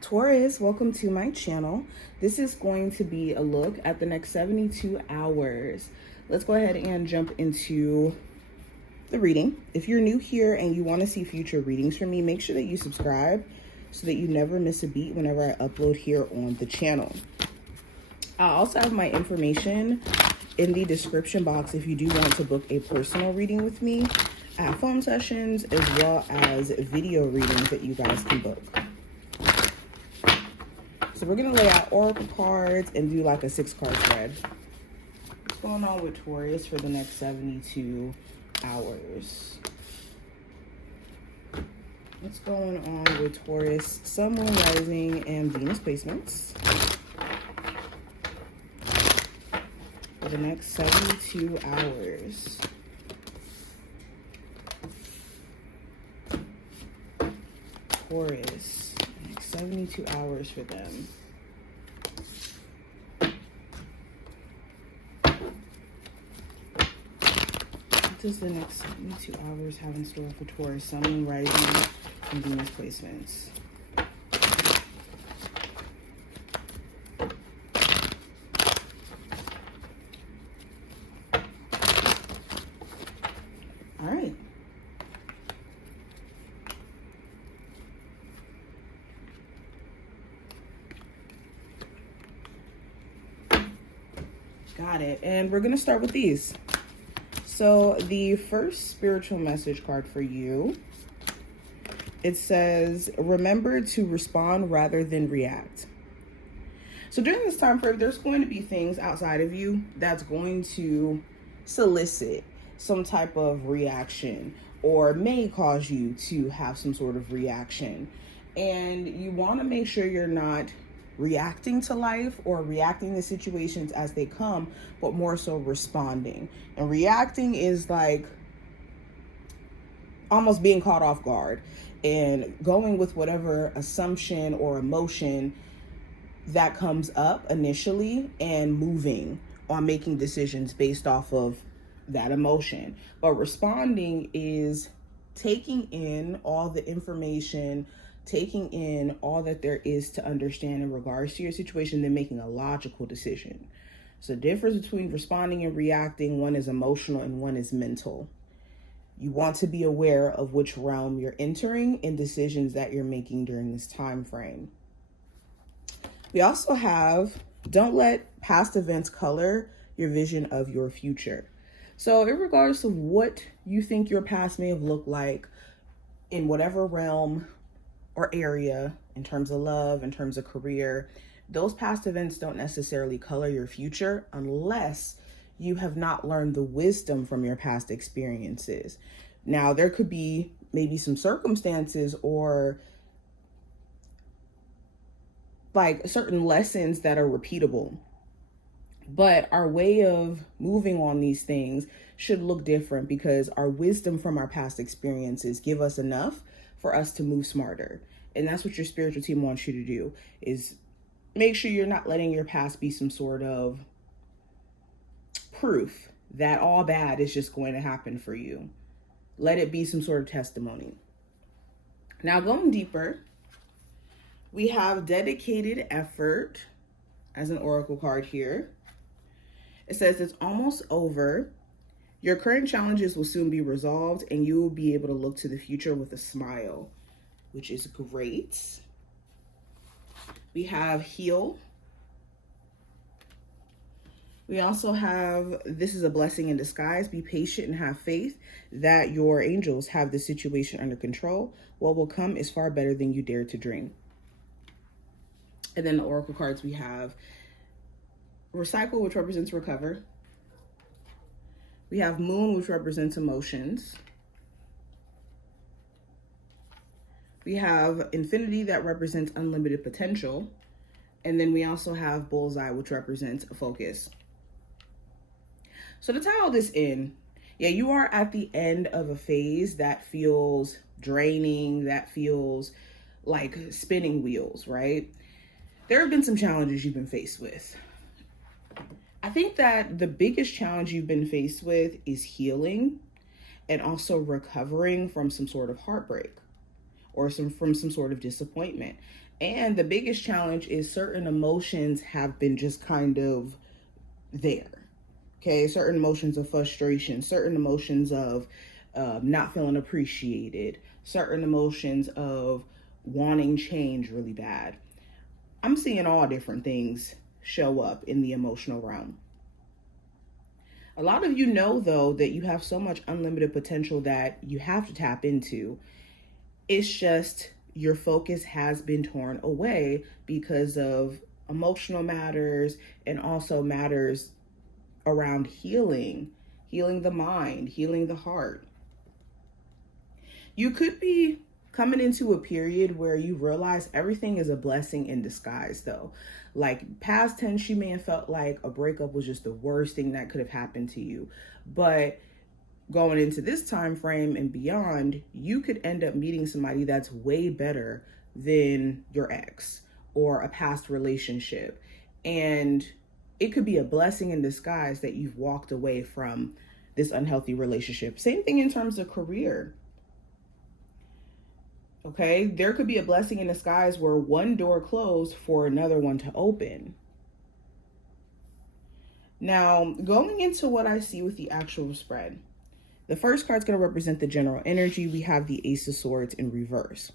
Taurus, welcome to my channel. This is going to be a look at the next 72 hours. Let's go ahead and jump into the reading. If you're new here and you want to see future readings from me, make sure that you subscribe so that you never miss a beat whenever I upload here on the channel. I also have my information in the description box if you do want to book a personal reading with me. I have phone sessions as well as video readings that you guys can book. So we're going to lay out oracle cards and do like a 6-card spread. What's going on with Taurus for the next 72 hours? What's going on with Taurus, Sun, Moon, Rising, and Venus placements for the next 72 hours? Taurus. 72 hours for them. What does the next 72 hours have in store for Taurus, Sun, Moon, Rising, and Venus placements? All right. Got it. And we're going to start with these. So the first spiritual message card for you, it says, remember to respond rather than react. So during this time frame, there's going to be things outside of you that's going to solicit some type of reaction or may cause you to have some sort of reaction. And you want to make sure you're not reacting to life or reacting to situations as they come, but more so responding. And reacting is like almost being caught off guard and going with whatever assumption or emotion that comes up initially and moving on making decisions based off of that emotion. But responding is taking in all the information, taking in all that there is to understand in regards to your situation, then making a logical decision. So the difference between responding and reacting, one is emotional and one is mental. You want to be aware of which realm you're entering and decisions that you're making during this time frame. We also have, don't let past events color your vision of your future. So in regards to what you think your past may have looked like in whatever realm or area, in terms of love, in terms of career, those past events don't necessarily color your future unless you have not learned the wisdom from your past experiences. Now, there could be maybe some circumstances or like certain lessons that are repeatable, but our way of moving on these things should look different because our wisdom from our past experiences give us enough for us to move smarter. And that's what your spiritual team wants you to do, is make sure you're not letting your past be some sort of proof that all bad is just going to happen for you. Let it be some sort of testimony. Now, going deeper, we have dedicated effort as an oracle card here. It says it's almost over. Your current challenges will soon be resolved and you will be able to look to the future with a smile, which is great. We have heal. We also have, this is a blessing in disguise. Be patient and have faith that your angels have the situation under control. What will come is far better than you dare to dream. And then the oracle cards we have recycle, which represents recover. We have moon, which represents emotions. We have infinity that represents unlimited potential. And then we also have bullseye, which represents focus. So to tie all this in, yeah, you are at the end of a phase that feels draining, that feels like spinning wheels, right? There have been some challenges you've been faced with. I think that the biggest challenge you've been faced with is healing and also recovering from some sort of heartbreak or from some sort of disappointment. And the biggest challenge is certain emotions have been just kind of there. Okay, certain emotions of frustration, certain emotions of not feeling appreciated, certain emotions of wanting change really bad. I'm seeing all different things show up in the emotional realm. A lot of you know, though, that you have so much unlimited potential that you have to tap into. It's just your focus has been torn away because of emotional matters and also matters around healing the mind, healing the heart. You could be coming into a period where you realize everything is a blessing in disguise, though. Like past tense, you may have felt like a breakup was just the worst thing that could have happened to you. But going into this time frame and beyond, you could end up meeting somebody that's way better than your ex or a past relationship. And it could be a blessing in disguise that you've walked away from this unhealthy relationship. Same thing in terms of career. Okay, there could be a blessing in disguise where one door closed for another one to open. Now, going into what I see with the actual spread, the first card's going to represent the general energy. We have the Ace of Swords in reverse.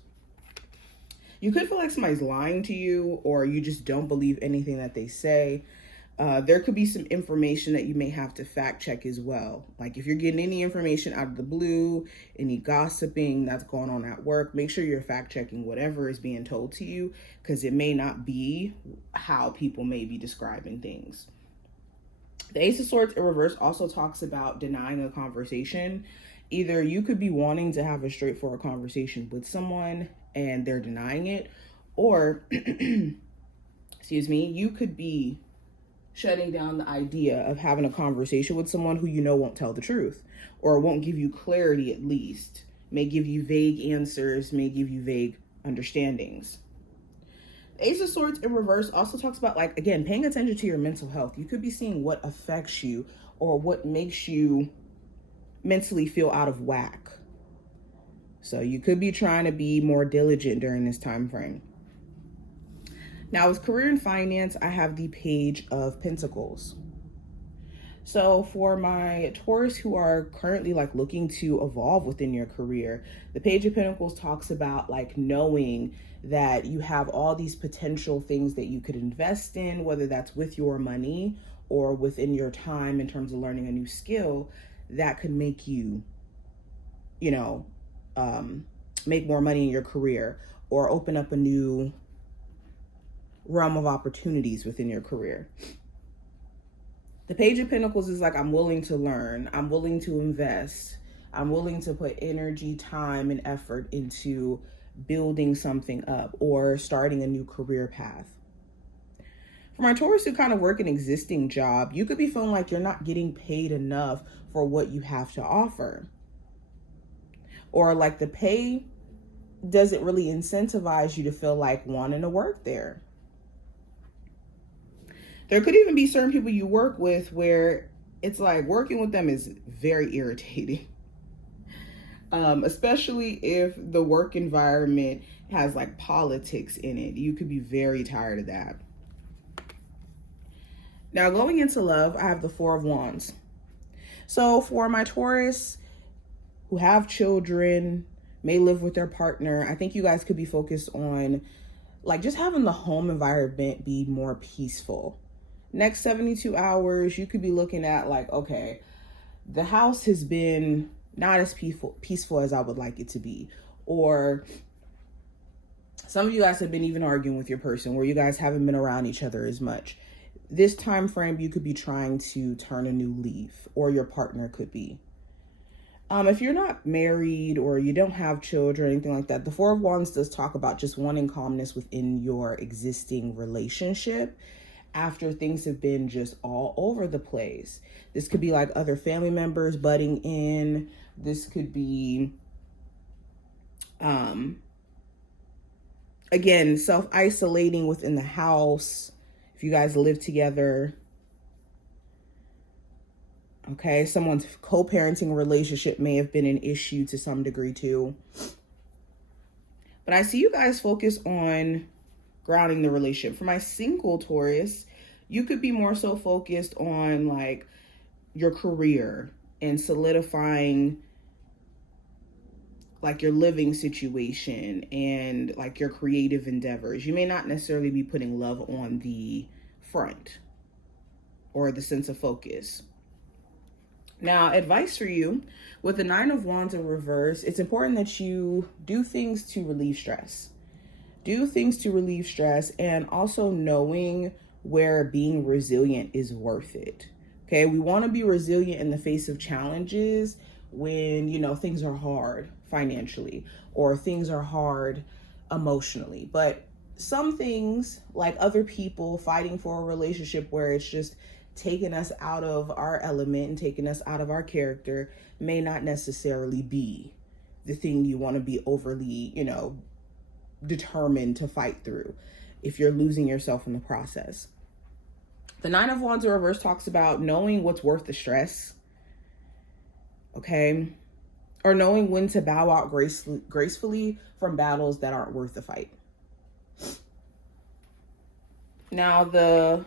You could feel like somebody's lying to you, or you just don't believe anything that they say. There could be some information that you may have to fact check as well. Like if you're getting any information out of the blue, any gossiping that's going on at work, make sure you're fact checking whatever is being told to you, because it may not be how people may be describing things. The Ace of Swords in reverse also talks about denying a conversation. Either you could be wanting to have a straightforward conversation with someone and they're denying it, or excuse me, you could be shutting down the idea of having a conversation with someone who you know won't tell the truth or won't give you clarity, at least may give you vague answers, may give you vague understandings. The Ace of Swords in reverse also talks about, like, again, paying attention to your mental health. You could be seeing what affects you or what makes you mentally feel out of whack. So you could be trying to be more diligent during this time frame. Now, with career and finance, I have the Page of Pentacles. So for my Taurus who are currently like looking to evolve within your career, the Page of Pentacles talks about like knowing that you have all these potential things that you could invest in, whether that's with your money or within your time in terms of learning a new skill that could make you, make more money in your career or open up a new realm of opportunities within your career. The Page of Pentacles is like, I'm willing to learn, I'm willing to invest, I'm willing to put energy, time, and effort into building something up or starting a new career path. For my Taurus who kind of work an existing job, you could be feeling like you're not getting paid enough for what you have to offer. Or like the pay doesn't really incentivize you to feel like wanting to work there. There could even be certain people you work with where it's like working with them is very irritating. Especially if the work environment has like politics in it. You could be very tired of that. Now, going into love, I have the Four of Wands. So for my Taurus who have children, may live with their partner, I think you guys could be focused on like just having the home environment be more peaceful. Next 72 hours, you could be looking at like, okay, the house has been not as peaceful as I would like it to be. Or some of you guys have been even arguing with your person where you guys haven't been around each other as much. This time frame, you could be trying to turn a new leaf, or your partner could be. If you're not married or you don't have children or anything like that, the Four of Wands does talk about just wanting calmness within your existing relationship after things have been just all over the place. This could be like other family members butting in. This could be, again, self-isolating within the house if you guys live together. Okay, someone's co-parenting relationship may have been an issue to some degree too. But I see you guys focus on grounding the relationship. For my single Taurus, you could be more so focused on like your career and solidifying like your living situation and like your creative endeavors. You may not necessarily be putting love on the front or the sense of focus. Now, advice for you with the Nine of Wands in reverse, it's important that you do things to relieve stress. Do things to relieve stress, and also knowing where being resilient is worth it. Okay, we want to be resilient in the face of challenges when, you know, things are hard financially or things are hard emotionally. But some things, like other people fighting for a relationship where it's just taking us out of our element and taking us out of our character, may not necessarily be the thing you want to be overly, you know, determined to fight through if you're losing yourself in the process. The Nine of Wands in reverse talks about knowing what's worth the stress, okay? Or knowing when to bow out gracefully from battles that aren't worth the fight. Now, the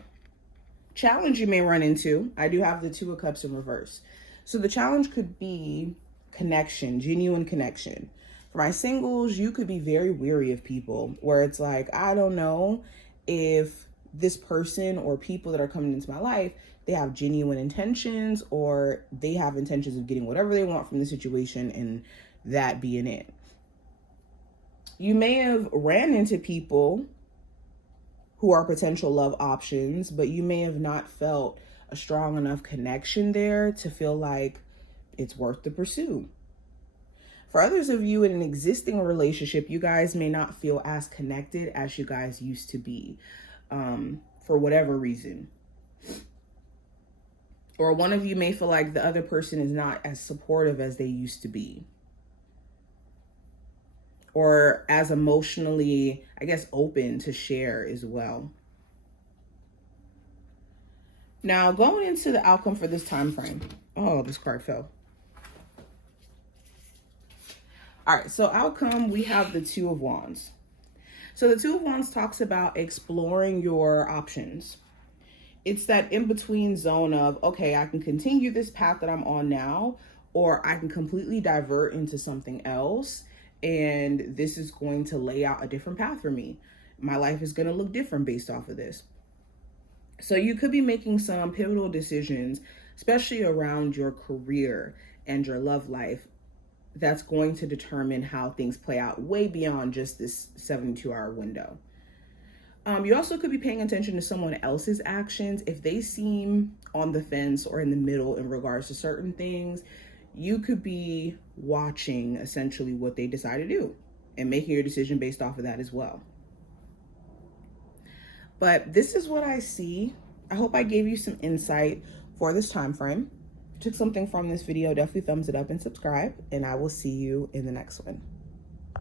challenge you may run into, I do have the Two of Cups in reverse. So the challenge could be connection, genuine connection. For my singles, you could be very weary of people where it's like, I don't know if this person or people that are coming into my life, they have genuine intentions or they have intentions of getting whatever they want from the situation and that being it. You may have ran into people who are potential love options, but you may have not felt a strong enough connection there to feel like it's worth the pursuit. For others of you in an existing relationship, you guys may not feel as connected as you guys used to be, for whatever reason. Or one of you may feel like the other person is not as supportive as they used to be. Or as emotionally, I guess, open to share as well. Now, going into the outcome for this time frame. Oh, this card fell. All right, so outcome, we have the Two of Wands. So the Two of Wands talks about exploring your options. It's that in-between zone of, okay, I can continue this path that I'm on now, or I can completely divert into something else. And this is going to lay out a different path for me. My life is going to look different based off of this. So you could be making some pivotal decisions, especially around your career and your love life, that's going to determine how things play out way beyond just this 72-hour window. You also could be paying attention to someone else's actions. If they seem on the fence or in the middle in regards to certain things, you could be watching essentially what they decide to do and making your decision based off of that as well. But this is what I see. I hope I gave you some insight for this time frame. If you took something from this video, definitely thumbs it up and subscribe, and I will see you in the next one.